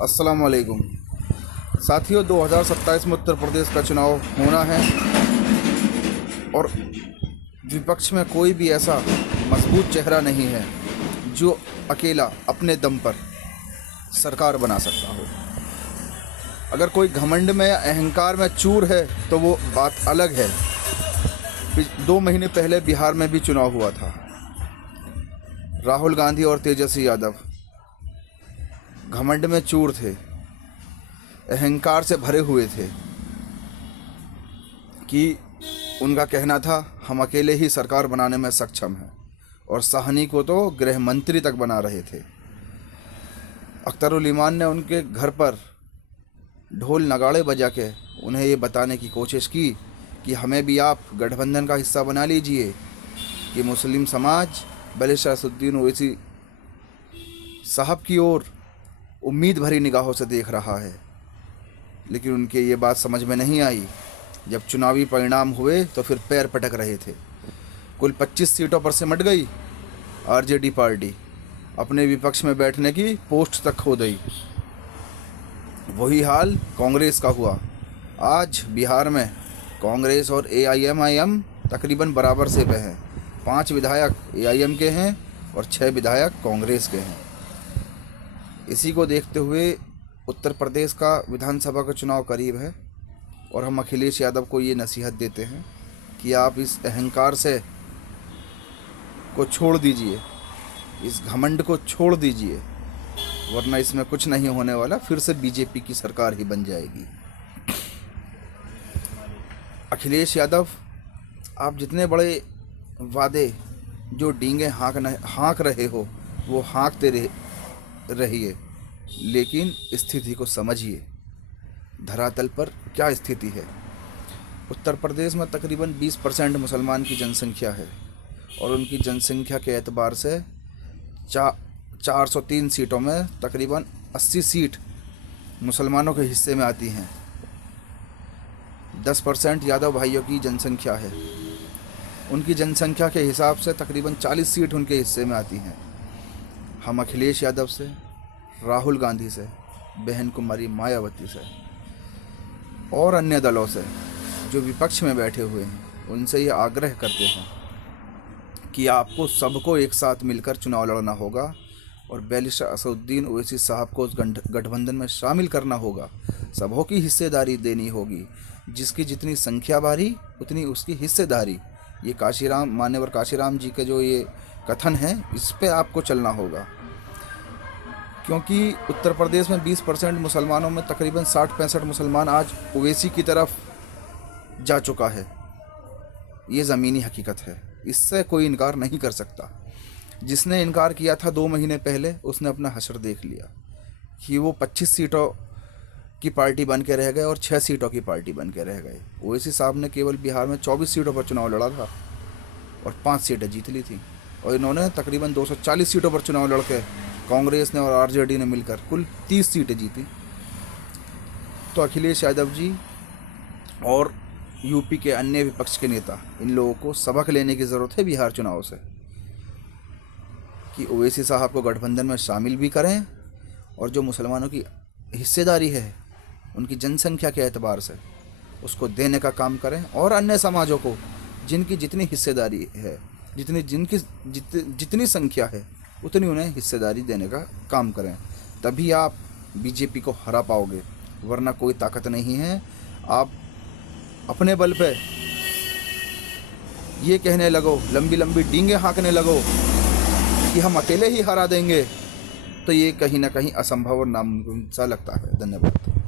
अस्सलाम वालेकुम साथियों। 2027 में उत्तर प्रदेश का चुनाव होना है और विपक्ष में कोई भी ऐसा मजबूत चेहरा नहीं है जो अकेला अपने दम पर सरकार बना सकता हो। अगर कोई घमंड में या अहंकार में चूर है तो वो बात अलग है। 2 महीने पहले बिहार में भी चुनाव हुआ था। राहुल गांधी और तेजस्वी यादव घमंड में चूर थे, अहंकार से भरे हुए थे कि उनका कहना था हम अकेले ही सरकार बनाने में सक्षम हैं, और साहनी को तो गृह मंत्री तक बना रहे थे। अख्तरुल ईमान ने उनके घर पर ढोल नगाड़े बजा के उन्हें ये बताने की कोशिश की कि हमें भी आप गठबंधन का हिस्सा बना लीजिए, कि मुस्लिम समाज बैरिस्टर असदुद्दीन ओवैसी साहब की ओर उम्मीद भरी निगाहों से देख रहा है। लेकिन उनके ये बात समझ में नहीं आई। जब चुनावी परिणाम हुए तो फिर पैर पटक रहे थे। कुल 25 सीटों पर सिमट गई आरजेडी पार्टी, अपने विपक्ष में बैठने की पोस्ट तक खो गई। वही हाल कांग्रेस का हुआ। आज बिहार में कांग्रेस और एआईएमआईएम तकरीबन बराबर से पे हैं। 5 विधायक एआईएम के हैं और 6 विधायक कांग्रेस के हैं। इसी को देखते हुए उत्तर प्रदेश का विधानसभा का चुनाव करीब है और हम अखिलेश यादव को ये नसीहत देते हैं कि आप इस अहंकार से को छोड़ दीजिए, इस घमंड को छोड़ दीजिए, वरना इसमें कुछ नहीं होने वाला। फिर से बीजेपी की सरकार ही बन जाएगी। अखिलेश यादव, आप जितने बड़े वादे जो डींगे हाँक रहे हो वो हाँकते रहिए, लेकिन स्थिति को समझिए। धरातल पर क्या स्थिति है। उत्तर प्रदेश में तकरीबन 20% मुसलमान की जनसंख्या है और उनकी जनसंख्या के एतबार से 403 सीटों में तकरीबन 80 सीट मुसलमानों के हिस्से में आती हैं। 10% यादव भाइयों की जनसंख्या है। उनकी जनसंख्या के हिसाब से तकरीबन 40 सीट उनके हिस्से में आती हैं। हम अखिलेश यादव से, राहुल गांधी से, बहन कुमारी मायावती से और अन्य दलों से जो विपक्ष में बैठे हुए हैं, उनसे ये आग्रह करते हैं कि आपको सबको एक साथ मिलकर चुनाव लड़ना होगा और बैरिस्टर असदुद्दीन ओवैसी साहब को उस गठबंधन में शामिल करना होगा। सबों की हिस्सेदारी देनी होगी। जिसकी जितनी संख्या बारी उतनी उसकी हिस्सेदारी। ये मान्यवर काशीराम जी के जो ये कथन है, इस पे आपको चलना होगा, क्योंकि उत्तर प्रदेश में 20% मुसलमानों में तकरीबन 60-65 मुसलमान आज ओवैसी की तरफ जा चुका है। ये ज़मीनी हकीकत है, इससे कोई इनकार नहीं कर सकता। जिसने इनकार किया था 2 महीने पहले, उसने अपना हश्र देख लिया कि वो 25 सीटों की पार्टी बन के रह गए और 6 सीटों की पार्टी बन के रह गए। ओवैसी साहब ने केवल बिहार में 24 सीटों पर चुनाव लड़ा था और 5 सीटें जीत ली थी, और इन्होंने तकरीबन 240 सीटों पर चुनाव लड़के कांग्रेस ने और आरजेडी ने मिलकर कुल 30 सीटें जीती। तो अखिलेश यादव जी और यूपी के अन्य विपक्ष के नेता, इन लोगों को सबक लेने की ज़रूरत है बिहार चुनाव से, कि ओवैसी साहब को गठबंधन में शामिल भी करें और जो मुसलमानों की हिस्सेदारी है उनकी जनसंख्या के एतबार से उसको देने का काम करें, और अन्य समाजों को जिनकी जितनी हिस्सेदारी है, जितनी संख्या है, उतनी उन्हें हिस्सेदारी देने का काम करें। तभी आप बीजेपी को हरा पाओगे, वरना कोई ताकत नहीं है। आप अपने बल पे ये कहने लगो, लंबी लंबी डींगे हाँकने लगो कि हम अकेले ही हरा देंगे, तो ये कहीं ना कहीं असंभव और नामुमकिन सा लगता है। धन्यवाद।